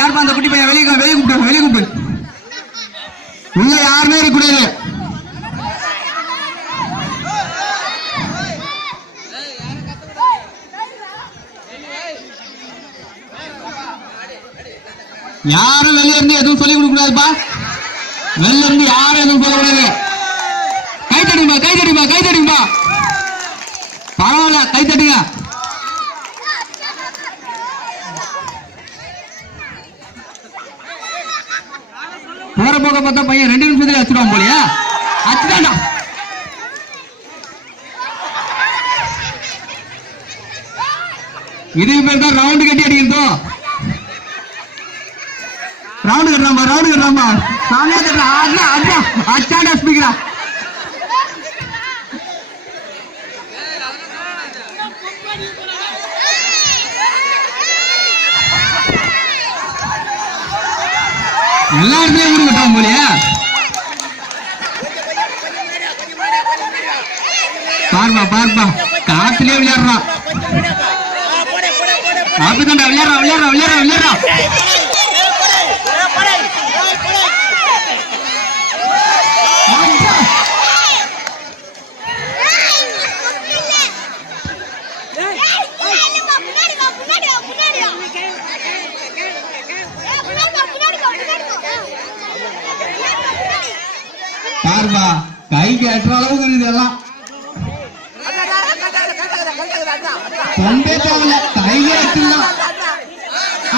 யாருப்பா அந்த குட்டி பையன் வெளியே கூப்பிடு உள்ள யாருமே இருக்கக்கூடாது. யாரும் வெளியே இருந்து எதுவும் சொல்லிக் கொடுக்க கூடாதுப்பா. வெளில இருந்து யாரும் எதுவும் சொல்லக்கூடாது. கை தட்டுங்கப்பா பரவாயில்ல, கை தட்டுங்க. போற போக பார்த்தா பையன் 2 நிமிஷத்துல அடிச்சிடுவான் போலியா? அச்சுதாண்டா. இதுக்கு பேர் தான் ரவுண்டு கட்டி அடிக்கிறதோ. ரவுண்டு கட்டுறாம்பா சாமியா கட்டுறா. அச்சாண்டா ஸ்பீக்கரா. எல்லா இடத்துலயும் ஊரு கட்டாம போலியா? பார்ப்பா காத்துலயே விளையாடுறான். அப்படிதான்டா விளையாடுறான். பார்ப்பா கைக்கு எட்டுற அளவுக்கு இதெல்லாம் கையில எட்டுலாம்.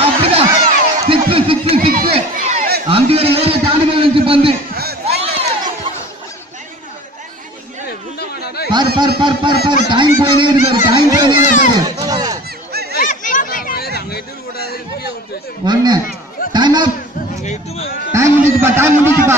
அப்படிதான் 6 அங்க ஒரு ஏரியா தாண்டி வந்துச்சு பந்து. பாரு டைம் போயதே பாரு. ஒண்ணு டைம் முடிச்சுப்பா.